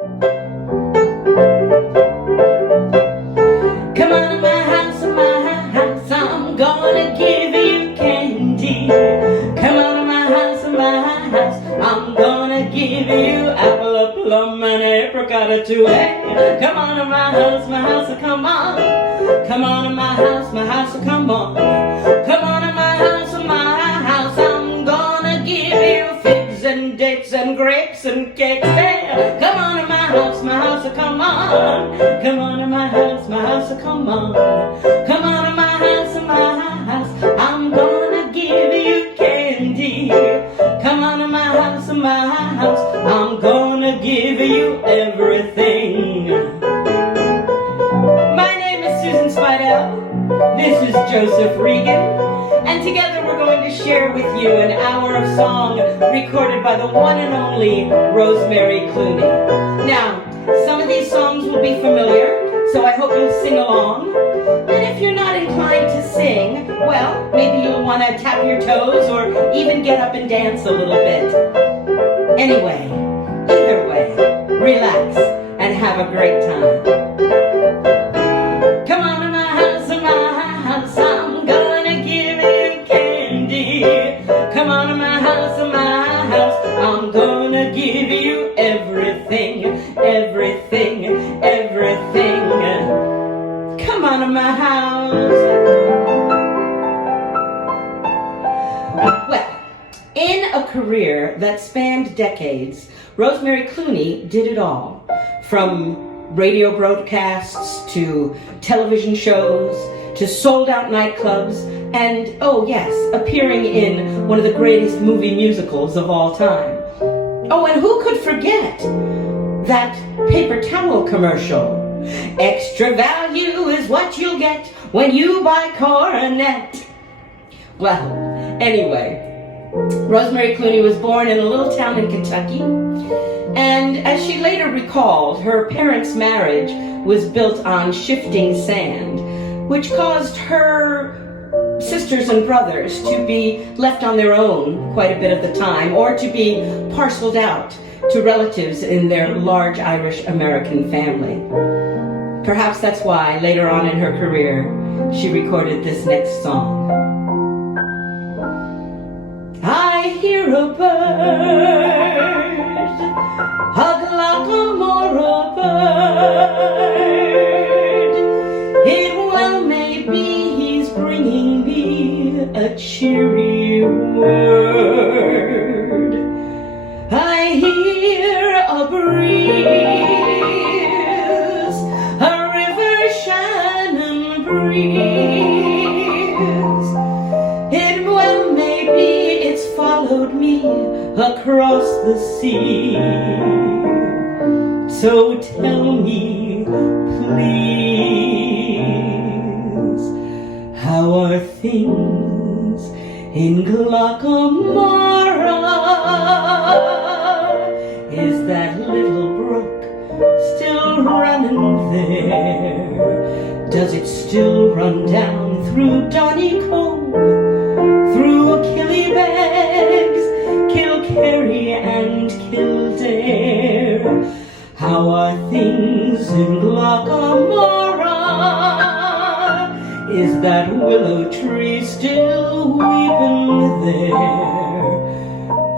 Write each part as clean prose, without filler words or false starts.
Come on to my house, I'm gonna give you candy. Come on to my house, I'm gonna give you apple, a plum, and apricot too. Hey, come on to my house, come on. Come on to my house, come on. Come on to my house, I'm gonna give you figs and dates and grapes and cakes. Hey, come on to my house, come on. Come on to my house, come on. Come on to my house, I'm gonna give you candy. Come on to my house, I'm gonna give you everything. My name is Speidel. This is Joseph Regan, and together we're going to share with you an hour of song recorded by the one and only Rosemary Clooney. Now, some of these songs will be familiar, so I hope you'll sing along. And if you're not inclined to sing, well, maybe you'll want to tap your toes or even get up and dance a little bit. Anyway, either way, relax and have a great time. Come on to my house, I'm gonna give you candy. Come on to my house, I'm gonna give you everything, everything, everything. Come on to my house. Well, in a career that spanned decades, Rosemary Clooney did it all. From radio broadcasts to television shows to sold-out nightclubs and, oh yes, appearing in one of the greatest movie musicals of all time. Oh, and who could forget that paper towel commercial? Extra value is what you'll get when you buy Coronet. Well, anyway, Rosemary Clooney was born in a little town in Kentucky, and as she later recalled, her parents' marriage was built on shifting sand, which caused her sisters and brothers to be left on their own quite a bit of the time, or to be parceled out to relatives in their large Irish-American family. Perhaps that's why, later on in her career, she recorded this next song. I hear a bird, a glockamora bird. It well may be he's bringing me a cheery word. I hear a breeze, a river Shannon breeze. It well may be it's followed me across the sea. So tell me, please, how are things in Glockamara? Is that little brook still running there? Does it still run down through Donny Cove, through Killybegs, Kilkerry and Kildare? How are things in Glockamara? Is that willow tree still weeping there?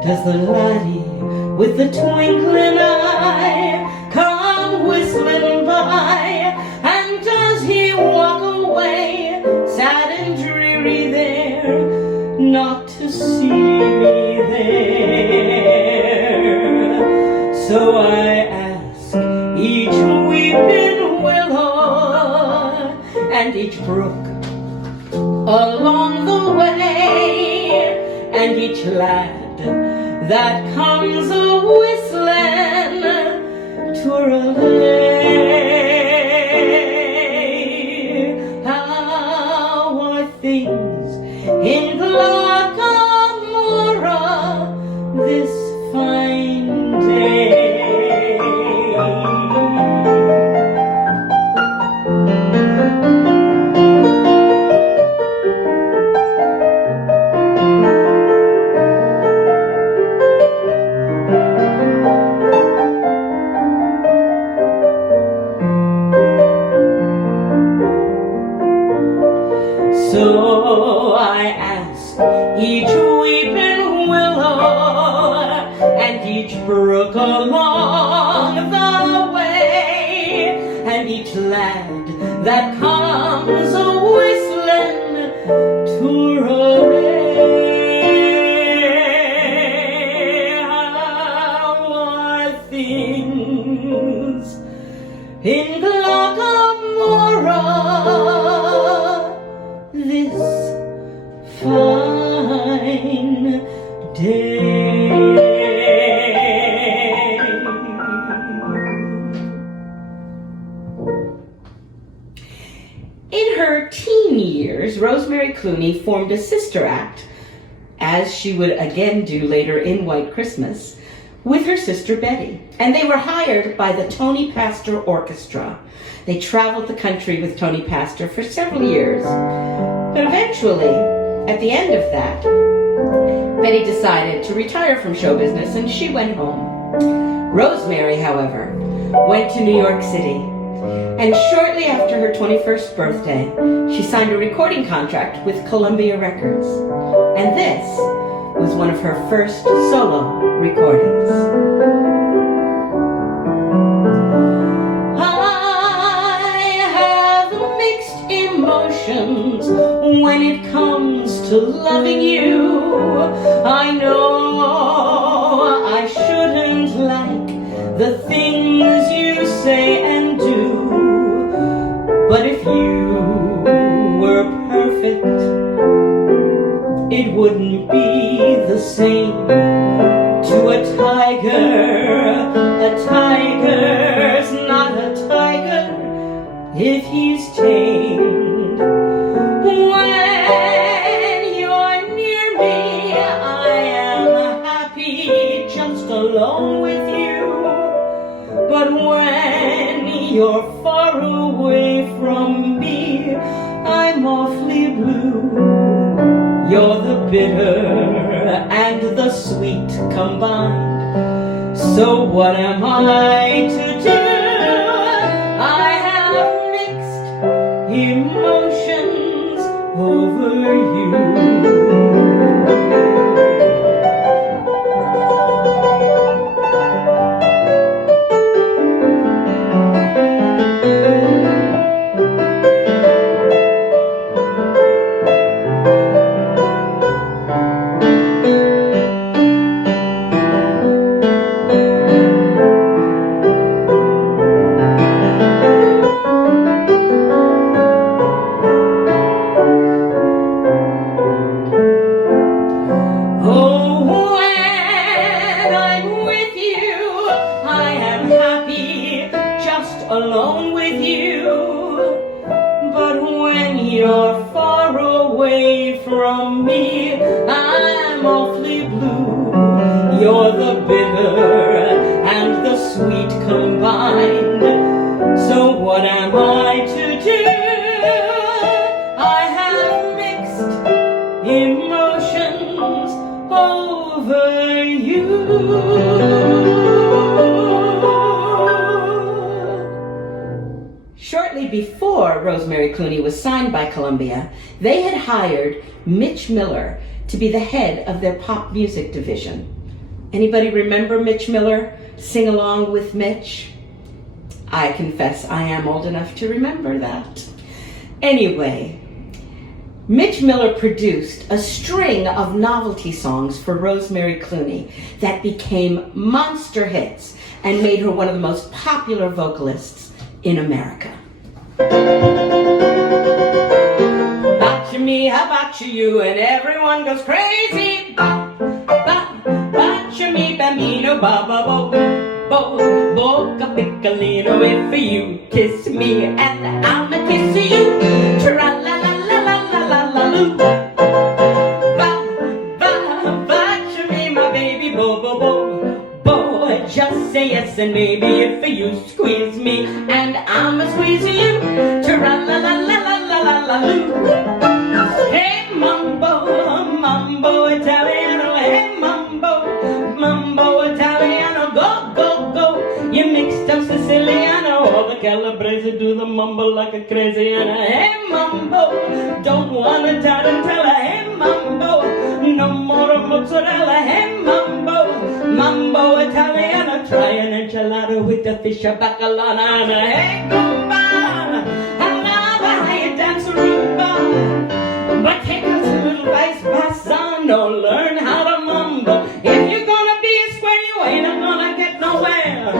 Does the laddie with the twinkling eye come whistling by? And does he walk away sad and dreary there, not to see me there? So I ask each weeping willow and each brook along the way, and each lad that comes a-whistling twirl-a-lay. How are things in Glockamara this fine day? each brook along the way, and each lad that comes a-whistling touralay. How are things in Glockamora this fine day? In her teen years, Rosemary Clooney formed a sister act, as she would again do later in White Christmas, with her sister Betty. And they were hired by the Tony Pastor Orchestra. They traveled the country with Tony Pastor for several years. But eventually, at the end of that, Betty decided to retire from show business and she went home. Rosemary, however, went to New York City. And shortly after her 21st birthday, she signed a recording contract with Columbia Records. And this was one of her first solo recordings. I have mixed emotions when it comes to loving you. I know I shouldn't like the things you say and do, but if you were perfect, it wouldn't be the same to a tiger. A tiger's not a tiger if he's tamed. When you're near me, I am happy just alone with you. But when you're far away from me, I'm awfully blue. You're the bitter and the sweet combined. So what am I to do? I have mixed emotions over you. Alone with you, but when you're far away from me, I'm awfully blue. You're the bitter and the sweet combined. So what am I to do? I have mixed emotions over you. Shortly before Rosemary Clooney was signed by Columbia, they had hired Mitch Miller to be the head of their pop music division. Anybody remember Mitch Miller? Sing Along with Mitch? I confess I am old enough to remember that. Anyway, Mitch Miller produced a string of novelty songs for Rosemary Clooney that became monster hits and made her one of the most popular vocalists in America. Botcha me, I botcha you, and everyone goes crazy. Botcha me, bambino, ba ba bo, bo, boca piccolino. If you kiss me, and I'ma kiss you. Tra la la la la la la la loo. Botcha me, my baby, bo bo bo. Just say yes and maybe if you squeeze me, and I'ma squeeze you. Tra-la-la-la-la-la-la-la-loo. Hey mambo, mambo Italiano. Hey mambo, mambo Italiano. Go, go, go. You mixed up Siciliano. All the Calabrese do the mumbo like a crazy. And hey mambo, don't wanna tarantella. Hey mambo, no more mozzarella. Hey mambo, Mambo Italiano, try an enchilada with the fish of bacalana and a hey gumba. I love how you dance rumba, but take us a little vice passano, learn how to mumble. If you're gonna be a square, you ain't gonna get nowhere.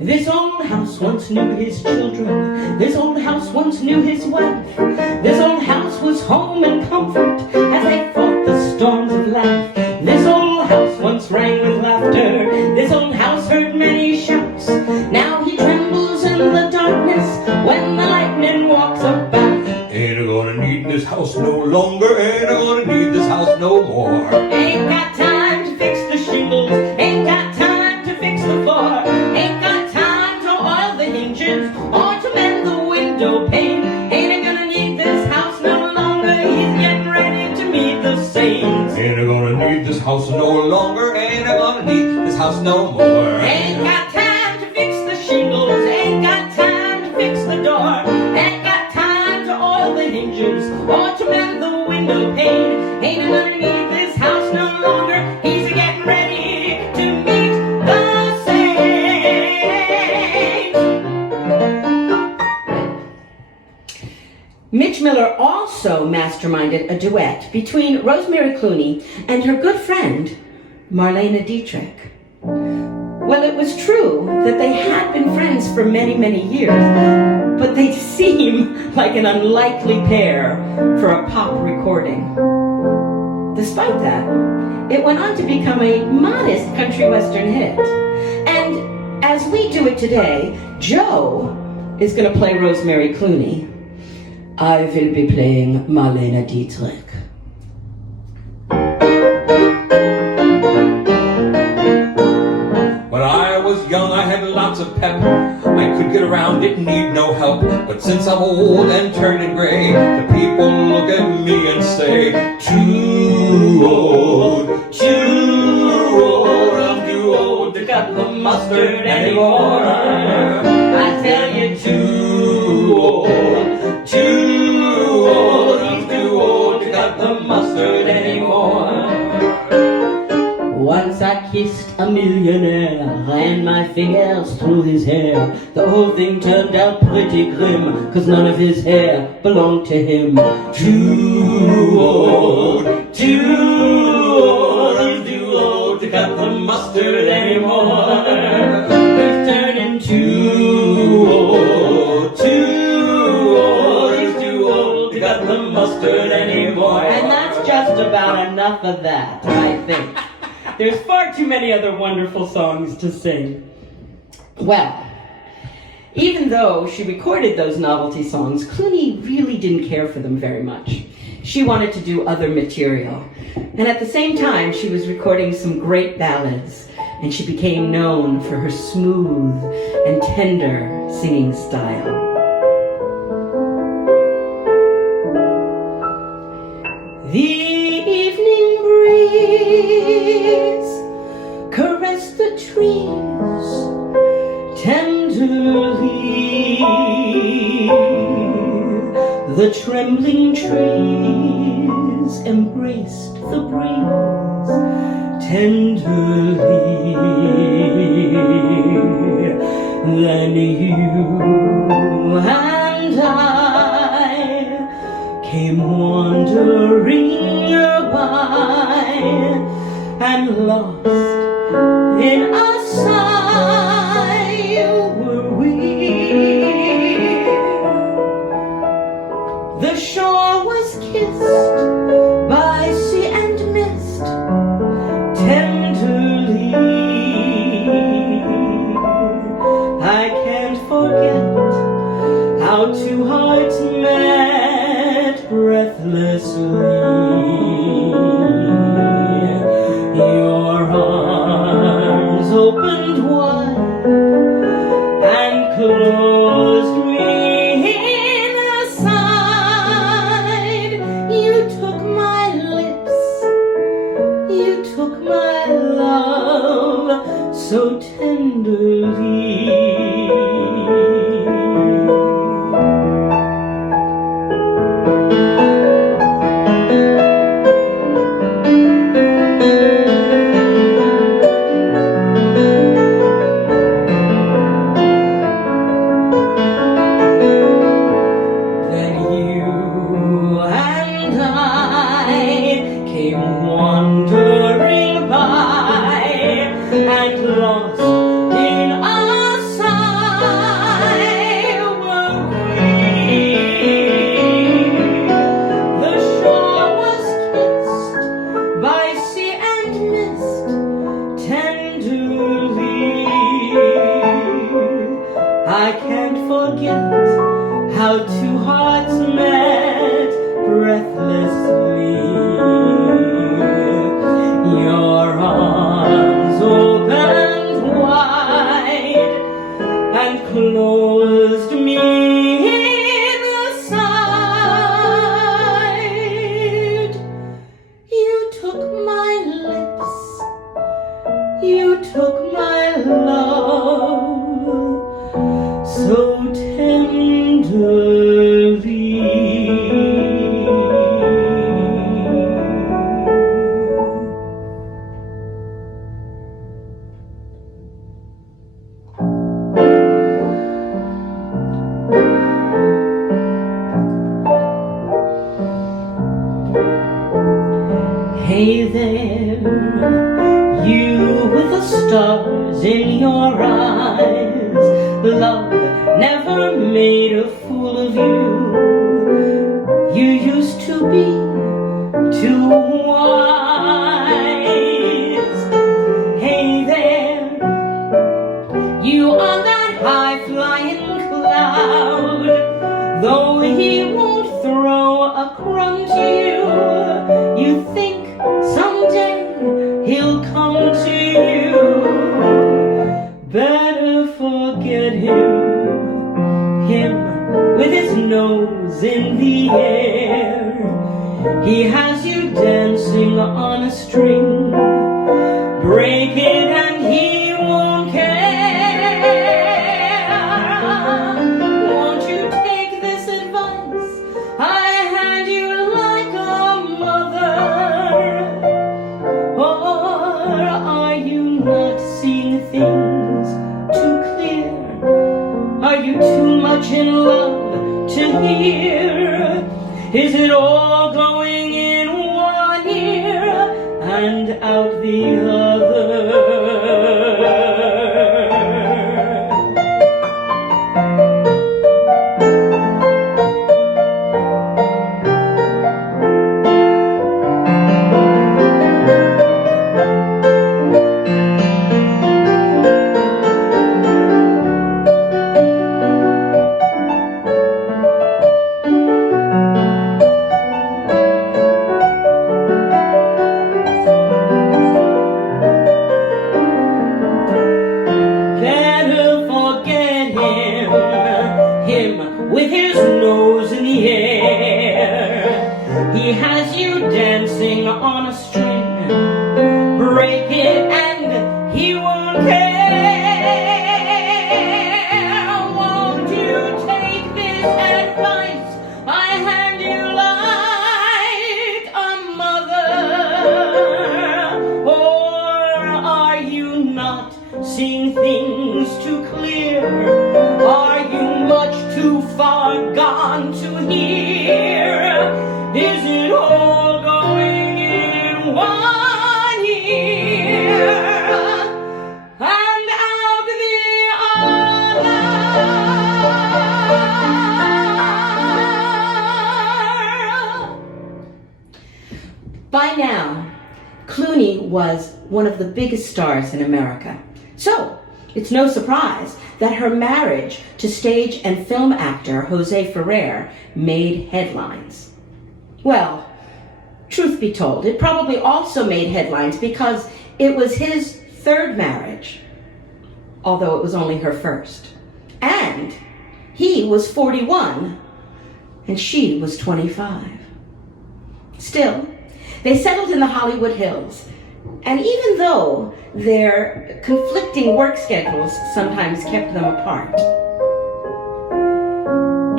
This old house once knew his children. This old house once knew his wife. This old house was home and comfort as they fought the storms of life. This old house once rang with laughter. This old house heard many shouts. Now he trembles in the darkness when the lightning walks about. Ain't I gonna need this house no longer. Ain't I gonna need this house no more. Ain't got time to fix the shingles. Ain't got time to fix the floor. Ain't got time to oil the hinges or to mend the window pane. Ain't I gonna need this house no longer. He's getting ready to meet the saints. Ain't I gonna need this house no longer. Ain't I gonna need this house no more. Ain't got time to fix the shingles. Ain't got time to fix the door. Ain't got time to oil the hinges or to mend the window pane. Ain't I gonna need this house no longer. He's getting ready to meet the saints. Mitch Miller also masterminded a duet between Rosemary Clooney and her good friend, Marlene Dietrich. Well, it was true that they had been friends for many, many years, but they seem like an unlikely pair for a pop recording. Despite that, it went on to become a modest country western hit. And as we do it today, Joe is going to play Rosemary Clooney. I will be playing Marlene Dietrich. When I was young, I had lots of pep. I could get around, didn't need no help. But since I'm old and turning gray, the people look at me and say, too old, I'm too old to cut the mustard anymore. I tell you, Too old, I'm too old to cut the mustard anymore. once I kissed a millionaire, ran my fingers through his hair. The whole thing turned out pretty grim, 'cause none of his hair belonged to him. Too old, he's too old to cut the mustard anymore. He's turning Too old, he's too old to cut the mustard anymore. And that's just about enough of that, I think. There's far too many other wonderful songs to sing. Well, even though she recorded those novelty songs, Clooney really didn't care for them very much. She wanted to do other material. And at the same time, she was recording some great ballads, and she became known for her smooth and tender singing style. The evening breeze caressed the trees tenderly. The trembling trees embraced the breeze tenderly. Then you and I came wandering by, and lost in a sigh were we. The shore was kissed by sea and mist tenderly. I can't forget how two hearts met breathlessly. Your arms opened wide and closed me inside. You took my lips, you took my love so tenderly. came wandering by and lost in a sigh were we. The shore was kissed by sea and mist tenderly. I can't forget how two hearts met breathlessly. Your arms opened wide and closed me inside. You took my lips, you took my love so tenderly. Hey there, you with the stars in your eyes. Love never made a fool of you. You used to be too wise. Hey there, you on that high-flying cloud. Though he won't throw a crumb to you, you think someday he'll come to you. Better forget him with his nose in the air. He has you dancing on a string. Break it and he won't care. Won't you take this advice I hand you like a mother? Or are you not seeing things too clear? Are you too much in love to hear? Is it all going in one ear and out the other? With his nose in the air, he has you dancing on a string. Break it and he won't care. Won't you take this advice I hand you like a mother? Or are you not seeing things too clear? Are you much too far gone to hear? Is it all going in one ear and out the other? By now, Clooney was one of the biggest stars in America. So, it's no surprise that her marriage to stage and film actor Jose Ferrer made headlines. Well, truth be told, it probably also made headlines because it was his third marriage, although it was only her first. And he was 41 and she was 25. Still, they settled in the Hollywood Hills. And even though their conflicting work schedules sometimes kept them apart,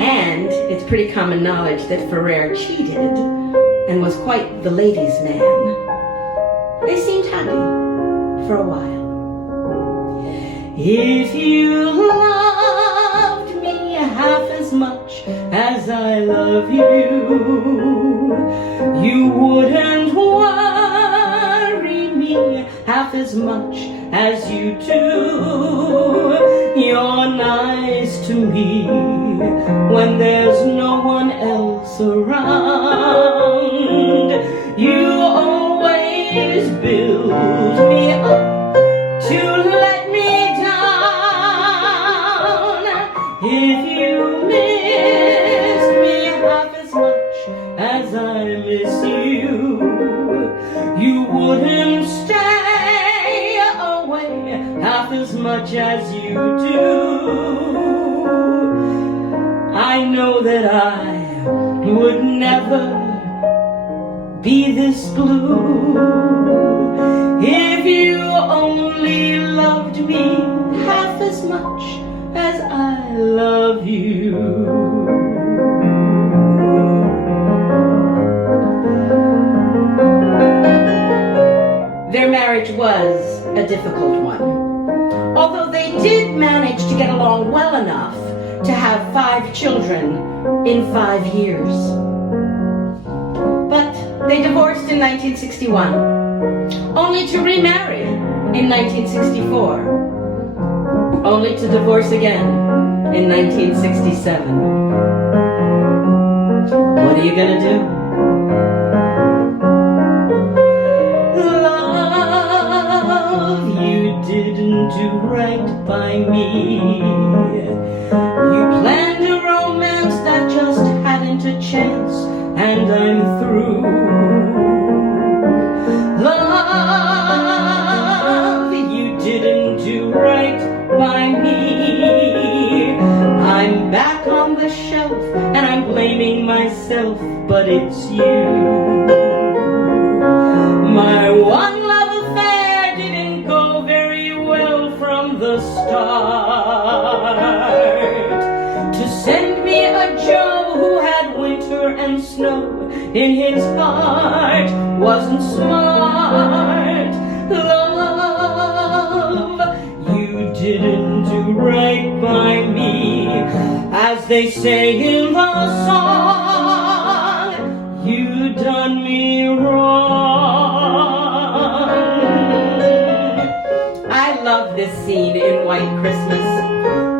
and it's pretty common knowledge that Ferrer cheated and was quite the ladies' man, they seemed happy for a while. If you loved me half as much as I love you, you wouldn't want half as much as you do. You're nice to me when there's no one else around. You always build me up to let me down. If you missed me half as much as I miss you, you wouldn't stay away half as much as you do. I know that I would never be this blue if you only loved me half as much as I love you. Their marriage was a difficult one, although they did manage to get along well enough to have 5 children in 5 years. But they divorced in 1961, only to remarry in 1964, only to divorce again in 1967. What are you gonna do? Didn't do right by me. You planned a romance that just hadn't a chance, and I'm through. Love, you didn't do right by me. I'm back on the shelf, and I'm blaming myself, but it's you. My one love affair didn't go very well from the start. To send me a Joe who had winter and snow in his heart wasn't smart. Love, you didn't do right by me. As they say in the song, you done me wrong. I love this scene in White Christmas,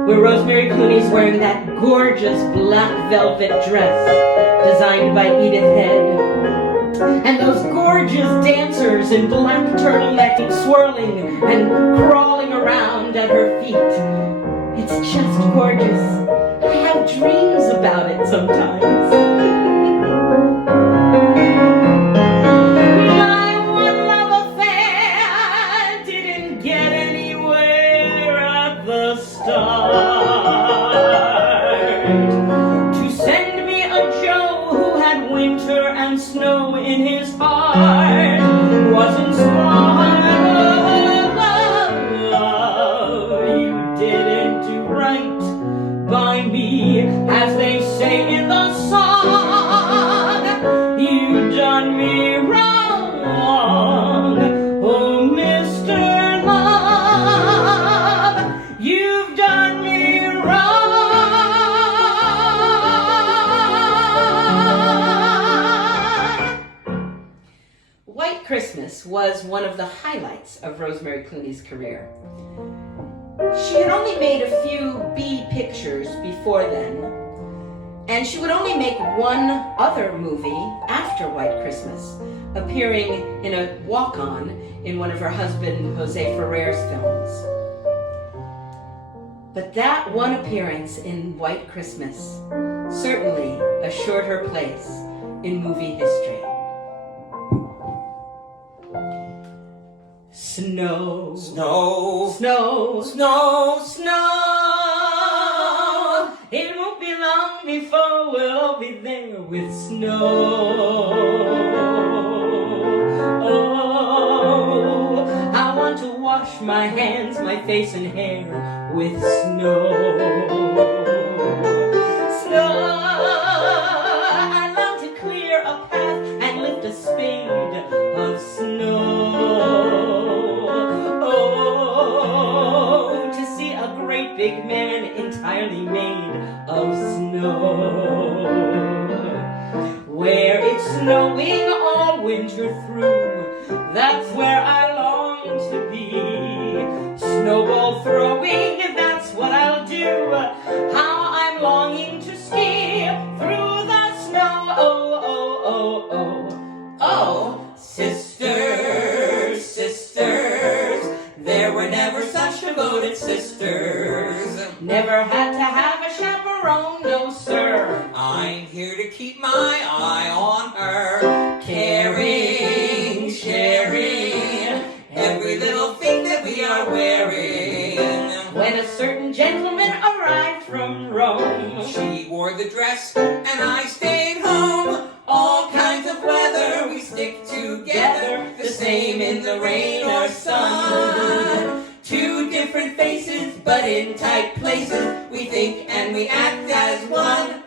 where Rosemary Clooney's wearing that gorgeous black velvet dress designed by Edith Head. And those gorgeous dancers in black turtlenecks swirling and crawling around at her feet. It's just gorgeous. I have dreams about it sometimes. My one love affair didn't get anywhere at the start. To send me a Joe who had winter and snow in his heart wasn't smart. You didn't do right by me, as they say in the song. You done me wrong, oh Mr. Love, you've done me wrong. White Christmas was one of the highlights of Rosemary Clooney's career. She had only made a few B pictures before then, and she would only make one other movie after White Christmas, appearing in a walk-on in one of her husband Jose Ferrer's films. But that one appearance in White Christmas certainly assured her place in movie history. Snow, snow, snow, snow, snow. It won't be long before we'll all be there with snow. Oh, I want to wash my hands, my face and hair with snow. Snow, I long to clear a path and lift a spade of snow. Big man entirely made of snow. Where it's snowing all winter through, that's where I long to be. Sisters, sisters, there were never such devoted sisters. Never had to have a chaperone, no sir. I'm here to keep my eye on her, caring, sharing every little thing that we are wearing. When a certain gentleman arrived from Rome, She wore the dress and I stayed home. All kinds of weather, we stick together, the same in the rain or sun. Two different faces, but in tight places, we think and we act as one.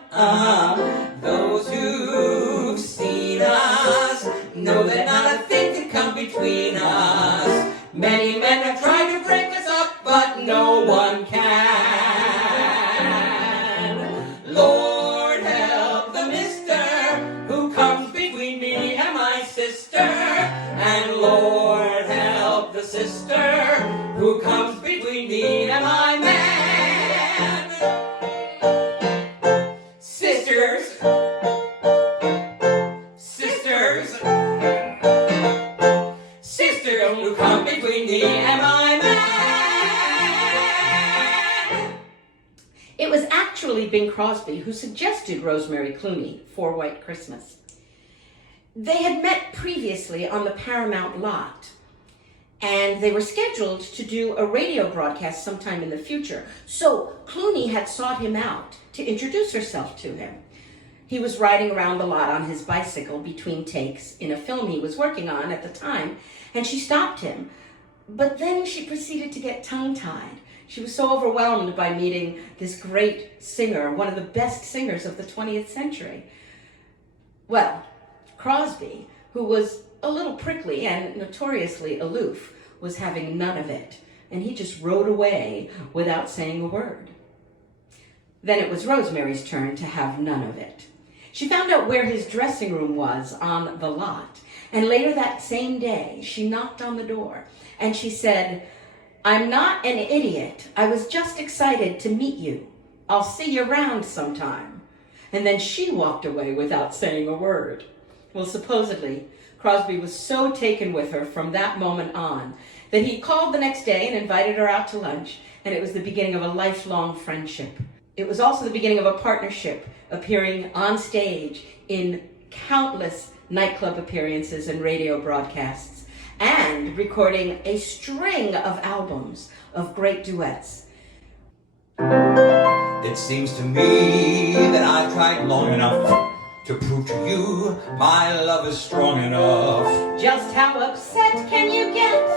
Those who've seen us know that not a thing can come between us. Many men have tried to break us up, but no one can. Lord help the mister who comes between me and my sister. And Lord help the sister who comes between me and my man. Sisters, sisters, sisters who come between me and my man. it was actually Bing Crosby who suggested Rosemary Clooney for White Christmas. They had met previously on the Paramount lot, and they were scheduled to do a radio broadcast sometime in the future. So Clooney had sought him out to introduce herself to him. He was riding around the lot on his bicycle between takes in a film he was working on at the time, and she stopped him. But then she proceeded to get tongue-tied. She was so overwhelmed by meeting this great singer, one of the best singers of the 20th century. Well, Crosby, who was a little prickly and notoriously aloof, was having none of it, and he just rode away without saying a word. Then it was Rosemary's turn to have none of it. She found out where his dressing room was on the lot, and later that same day, she knocked on the door, and she said, "I'm not an idiot. I was just excited to meet you. I'll see you around sometime." And then she walked away without saying a word. Well, supposedly, Crosby was so taken with her from that moment on that he called the next day and invited her out to lunch, and it was the beginning of a lifelong friendship. It was also the beginning of a partnership, appearing on stage in countless nightclub appearances and radio broadcasts, and recording a string of albums of great duets. It seems to me that I've tried long enough to prove to you my love is strong enough. Just how upset can you get?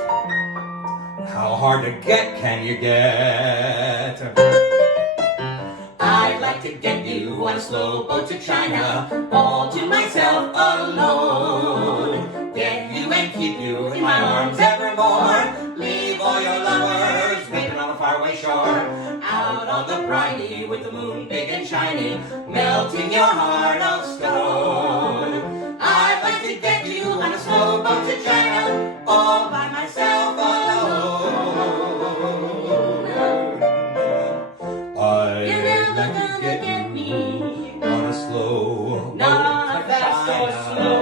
How hard to get can you get? I'd like to get you on a slow boat to China, all to myself alone. Get you and keep you in my arms evermore. Leave all your lovers waiting on a faraway shore. Out on the briny with the moon big and shiny, melting your heart of stone. I'd like to get you on a slow boat to China, all by myself alone. You're never I'd like to gonna get me on a slow not fast or slow.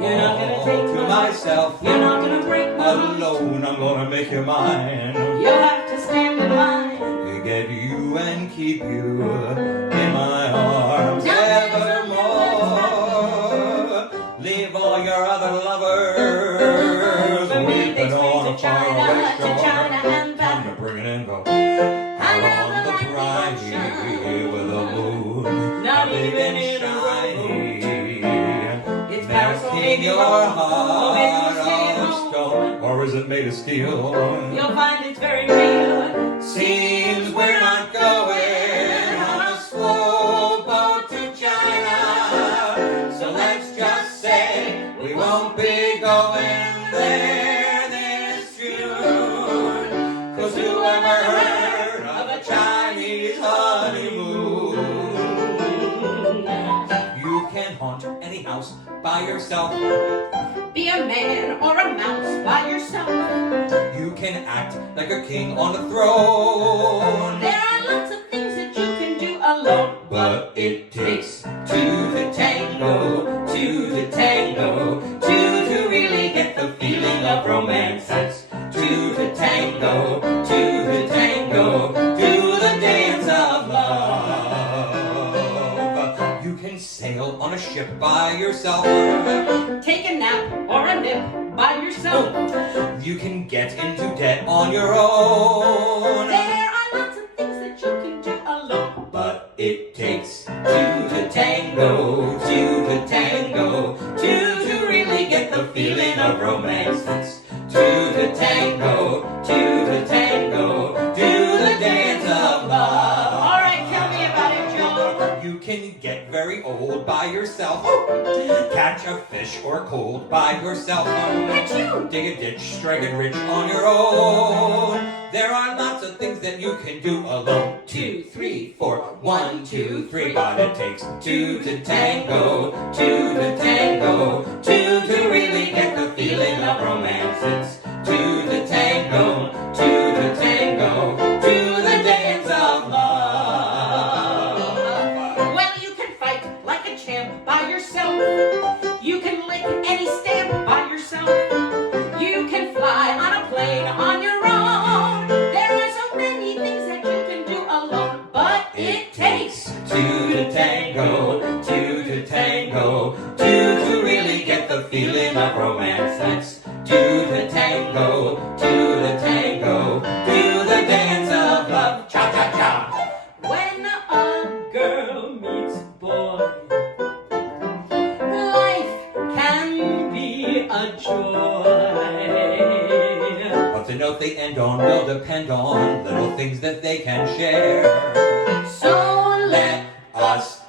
You're not gonna take to my myself You're not gonna break my heart. alone. I'm gonna make you mine. You'll have to stand in line. To get you and keep you in my arms Now there's evermore. Leave all your other lovers For me, they weeping stay on to a faraway China shore. and Time back. to bring it and go. I Out never on the liked the briny ocean. with the moon, Not big even and in a shiny. It's Paris, or Melting maybe your Rome, or maybe heart stay of home. stone, or is it made of steel? You'll find it's very real. Seems we're not going on a slow boat to China. So let's just say we won't be going there this June. 'Cause who ever heard of a Chinese honeymoon? You can haunt any house by yourself. Be a man or a mouse by yourself. You can act like a king on a throne. There are lots of things that you can do alone. But it takes two to tango, two to tango, two tango, to the tango, do the dance of love. You can sail on a ship by yourself. Take a nap or a nip by yourself. You can get into debt on your own. There are lots of things that you can do alone. But it takes two to tango, to really get the feeling of romance. It's two to tango, do the dance of love. All right, tell me about it, Joe. You can get very old by yourself. Catch a fish or cold by yourself. Dig a ditch, strike it rich on your own. There are lots of things that you can do alone. 2, 3, 4, 1, 2, 3. But it takes two to tango, to really get the feeling of romance. It's two to tango, do the dance of love. Well, you can fight like a champ by yourself. You can lick any stamp by yourself. You can fly on a plane on your own. There are so many things that you can do alone. But it takes two to tango, to really get the feeling of romance. That's two to tango, do the dance of love. Cha cha cha. when a girl meets boy, life can be a joy. But the note they end on will depend on little things that they can share. So Let us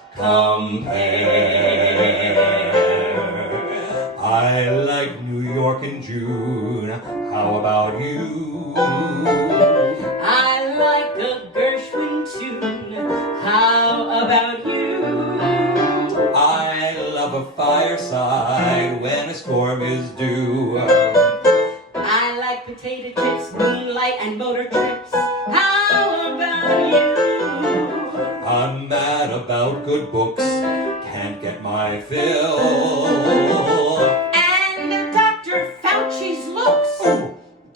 compare. I like New York in June. How about you? I like a Gershwin tune. How about you? I love a fireside when a storm is due. I like potato chips, moonlight, and motor trips. How about you? I'm mad about good books, can't get my fill. And Dr. Fauci's looks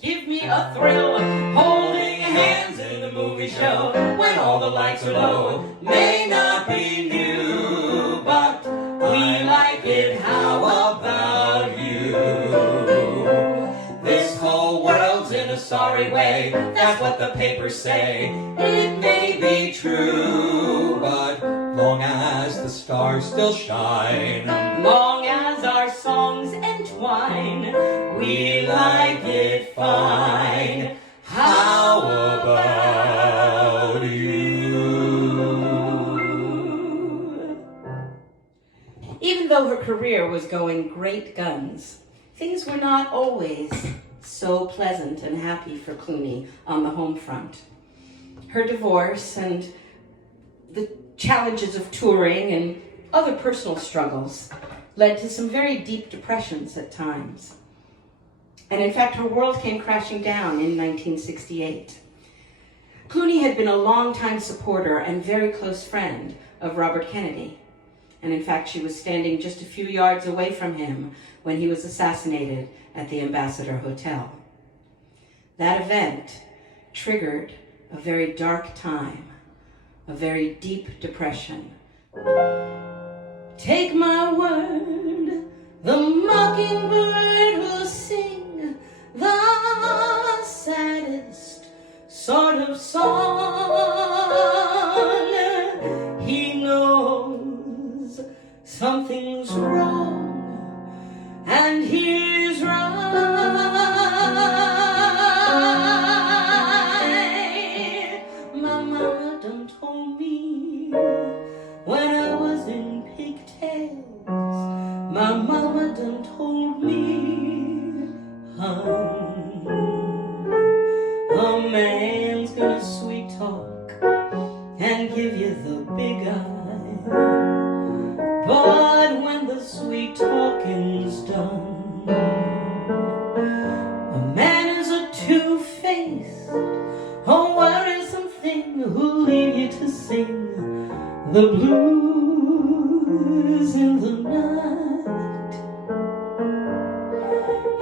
give me a thrill. Holding hands in the movie show when all the lights are low May not be new, but we like it. How about you? This whole world's in a sorry way, that's what the papers say. It may be true, but long as the stars still shine, Long as our songs entwine, we like it fine. how about you? Even though her career was going great guns, things were not always so pleasant and happy for Clooney on the home front. Her divorce and the challenges of touring and other personal struggles led to some very deep depressions at times. And in fact, her world came crashing down in 1968. Clooney had been a longtime supporter and very close friend of Robert Kennedy. And in fact, she was standing just a few yards away from him when he was assassinated at the Ambassador Hotel. That event triggered a very dark time, a very deep depression. Take my word, the mockingbird will sing the saddest sort of song. He knows something's wrong, and he's right. My mama done told me when I was in pigtails. My mama done told me, hon, a man's gonna sweet talk and give you the big eye, but when the sweet talking's done, a man is a two-faced, a worrisome thing who'll leave you to sing the blues in the night.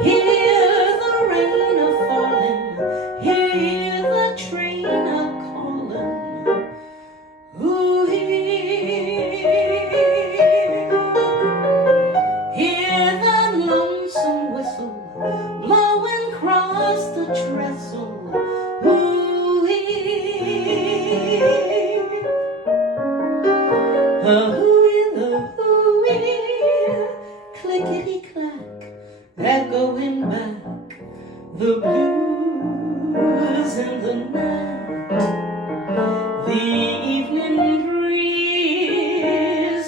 Hear the rain a-falling, hear clickety-clack, echoing back the blues in the night. The evening breeze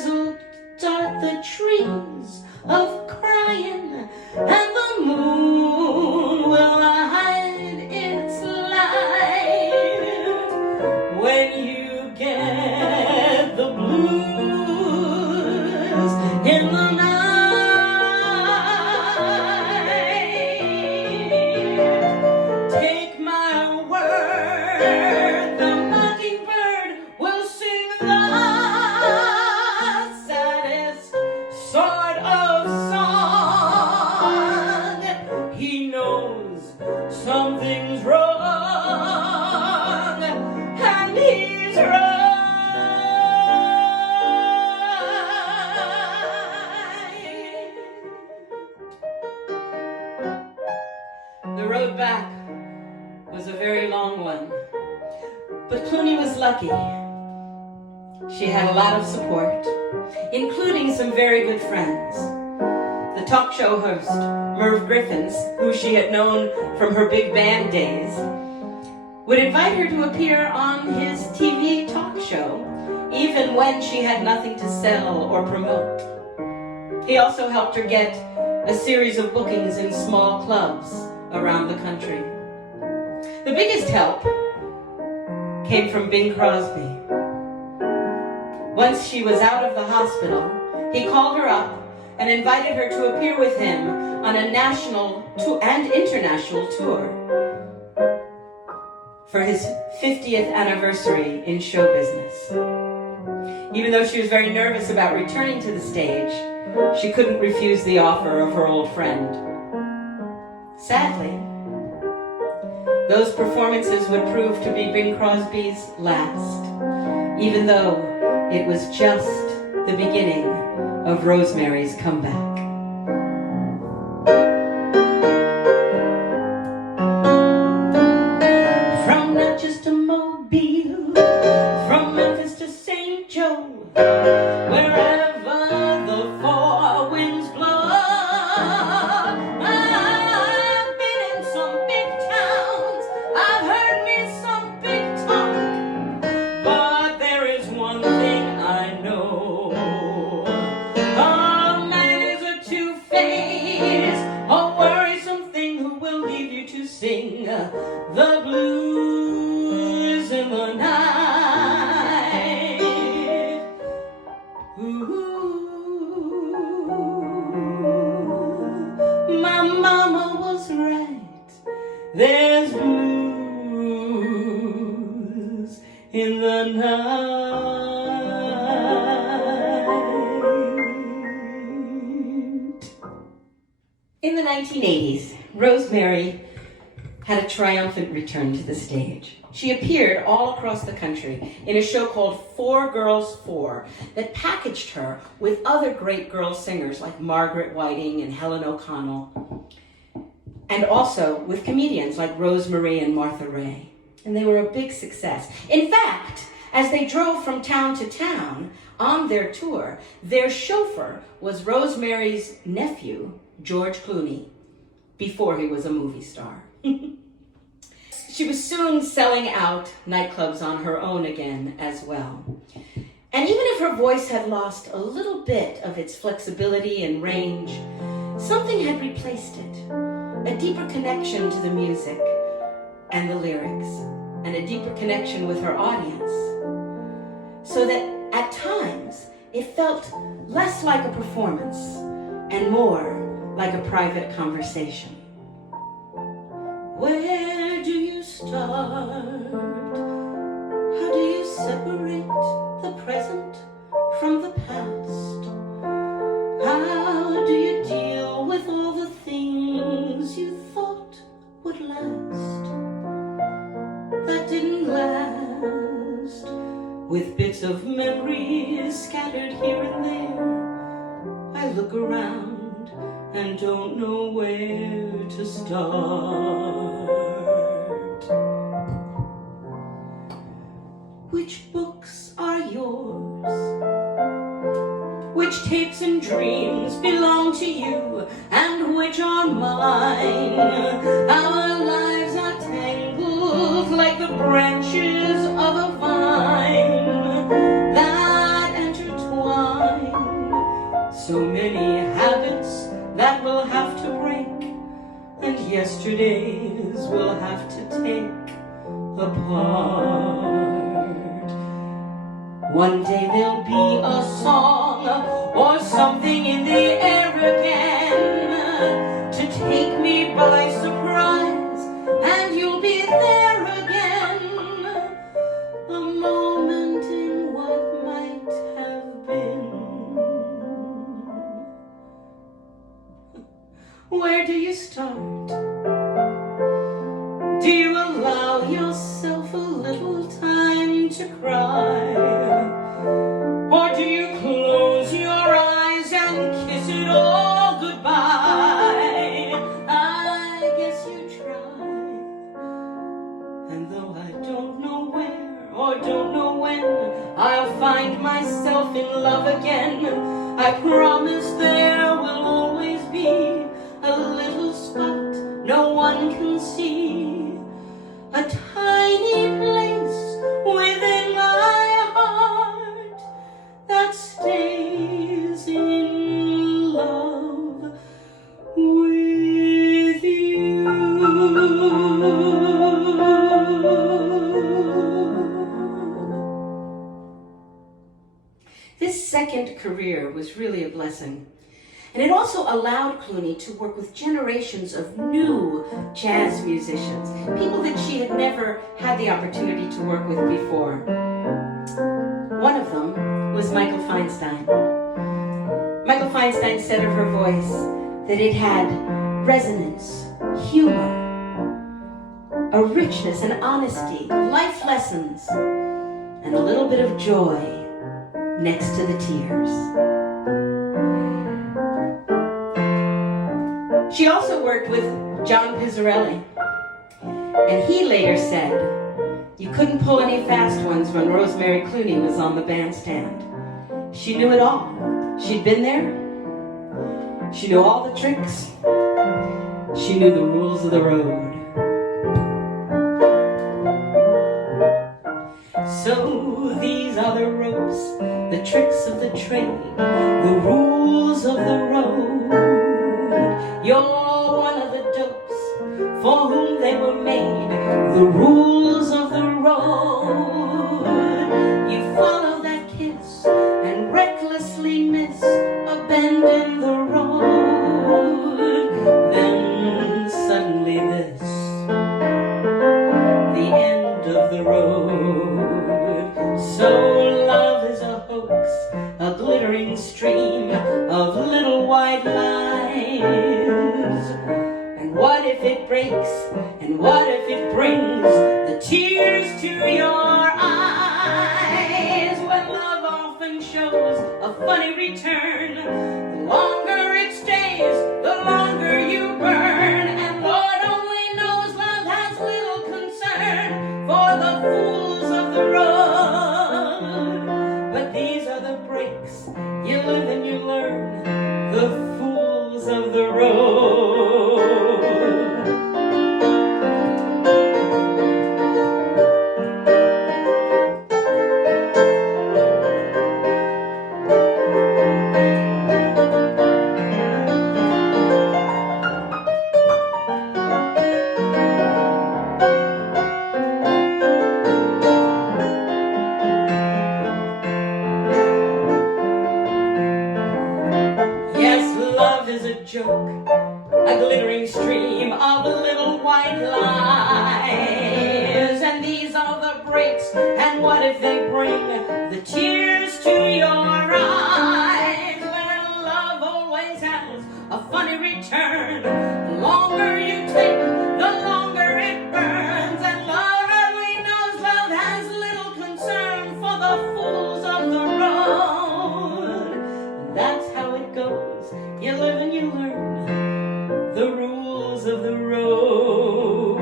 will dart the trees of crying, and the moon will hide its light. When you get the blues in the night, take my word, the mockingbird will sing the saddest sort of song. He knows something's wrong, and he's right. The road back was a very long one, but Clooney was lucky. She had a lot of support, including some very good friends. The talk show host, Merv Griffiths, who she had known from her big band days, would invite her to appear on his TV talk show, even when she had nothing to sell or promote. He also helped her get a series of bookings in small clubs around the country. The biggest help came from Bing Crosby. Once she was out of the hospital, he called her up and invited her to appear with him on a national and international tour for his 50th anniversary in show business. Even though she was very nervous about returning to the stage, she couldn't refuse the offer of her old friend. Sadly, those performances would prove to be Bing Crosby's last, even though it was just the beginning of Rosemary's comeback. From Natchez to Mobile, from Memphis to St. Joe, wherever the four winds blow, I've been in some big towns, I've heard me some big talk, but there is one thing I know: a man is a two-faced, a worrisome thing who will leave you to sing the blues in the night. Ooh, my mama was right. There's blues in the night. In the 1980s, Rosemary had a triumphant return to the stage. She appeared all across the country in a show called Four Girls Four that packaged her with other great girl singers like Margaret Whiting and Helen O'Connell, and also with comedians like Rosemary and Martha Raye. And they were a big success. In fact, as they drove from town to town on their tour, their chauffeur was Rosemary's nephew, George Clooney, before he was a movie star. She was soon selling out nightclubs on her own again as well. And even if her voice had lost a little bit of its flexibility and range, something had replaced it. A deeper connection to the music and the lyrics, and a deeper connection with her audience. So that at times, it felt less like a performance and more like a private conversation. Where do you start? How do you separate the present from the past? How do you deal with all the things you thought would last that didn't last? With bits of memories scattered here and there, I look around and don't know where to start. Which books are yours? Which tapes and dreams belong to you and which are mine. Our lives are tangled like the branches of a vine that intertwine. So many habits that we'll have to break, and yesterdays we'll have to take apart. One day there'll be a song or something in the air again to take me by surprise, and you'll be there again. A moment in what might have been. Where do you start? Do you allow yourself a little time to cry? Or do you close your eyes and kiss it all goodbye? I guess you try. And though I don't know where or don't know when I'll find myself in love again, I promise there will always be a little spot no one can see, a tiny place within my heart that stays in love with you. This second career was really a blessing. And it also allowed Clooney to work with generations of new jazz musicians, people that she had never had the opportunity to work with before. One of them was Michael Feinstein. Michael Feinstein said of her voice that it had resonance, humor, a richness and honesty, life lessons, and a little bit of joy next to the tears. She also worked with John Pizzarelli, and he later said, you couldn't pull any fast ones when Rosemary Clooney was on the bandstand. She knew it all. She'd been there. She knew all the tricks. She knew the rules of the road. So these are the ropes, the tricks of the trade, the rules of the road. You're one of the dopes for whom they were made, the rules of the road. You follow that kiss and recklessly miss a bend in the road. Then suddenly this, the end of the road. So love is a hoax, a glittering stream of little white lies. And what if it breaks? And what if it brings the tears to your eyes? When love often shows a funny return, the longer it stays, the longer you burn. And Lord only knows love has little concern for the fools of the road. But these are the breaks, you live and you learn, the fools of the road. Joke, a glittering stream of little white lies. And these are the breaks, and what if they bring the tears to your eyes? When love always has a funny return, the longer you take, the longer it burns. And Lord only knows love has little concern for the fools of the road. And that's how it goes. You live and you learn the rules of the road.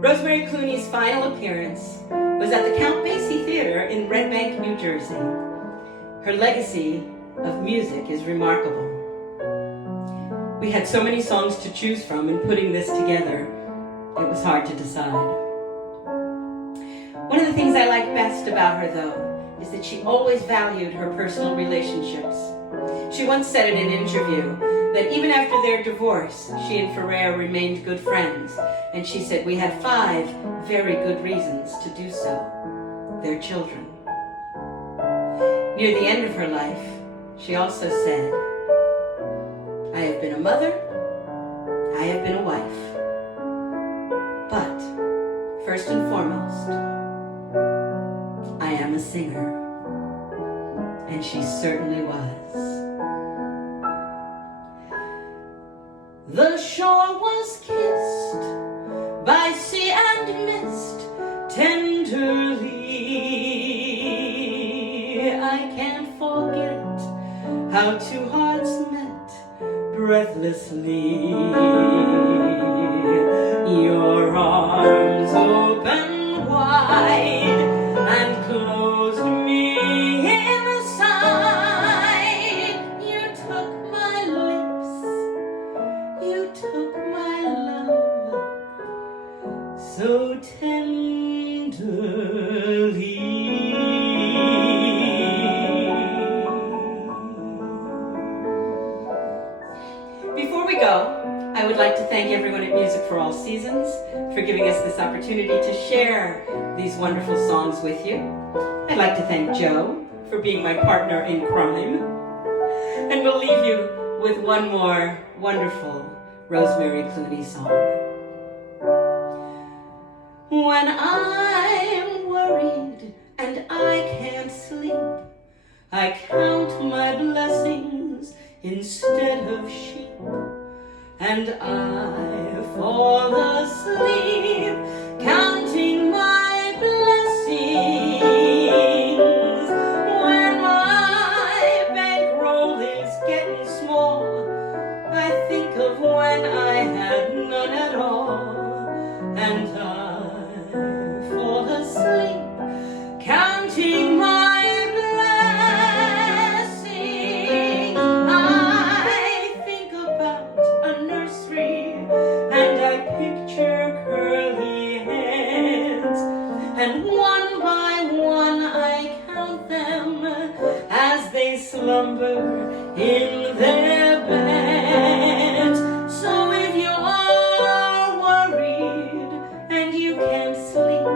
Rosemary Clooney's final appearance was at the Count Basie Theater in Red Bank, New Jersey. Her legacy of music is remarkable. We had so many songs to choose from, and putting this together, it was hard to decide. One of the things I like best about her, though, is that she always valued her personal relationships. She once said in an interview that even after their divorce, she and Ferrer remained good friends, and she said, "We had 5 very good reasons to do so. Their children." Near the end of her life, she also said, "I have been a mother, I have been a wife, but first and foremost, I am a singer." And she certainly was. The shore was kissed by sea and mist tenderly. I can't forget how 2 hearts met breathlessly. Your arms opened wide and closed me inside. You took my lips, you took my love so tenderly. Before we go, I would like to thank everyone at Music for All Seasons for giving us this opportunity to share these wonderful songs with you. I'd like to thank Joe for being my partner in crime. And we'll leave you with one more wonderful Rosemary Clooney song. When I'm worried and I can't sleep, I count my blessings instead of sheep, and I fall asleep counting my blessings. When my bankroll is getting small, I think of when I had none at all, and I fall asleep counting my blessings. I think about a nursery and I picture curly heads, and one by one I count them as they slumber in their beds. So if you are worried and you can't sleep,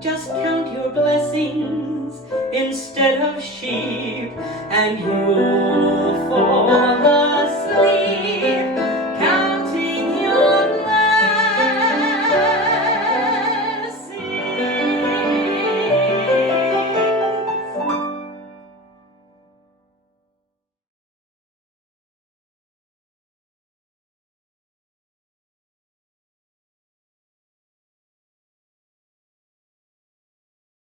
just count your blessings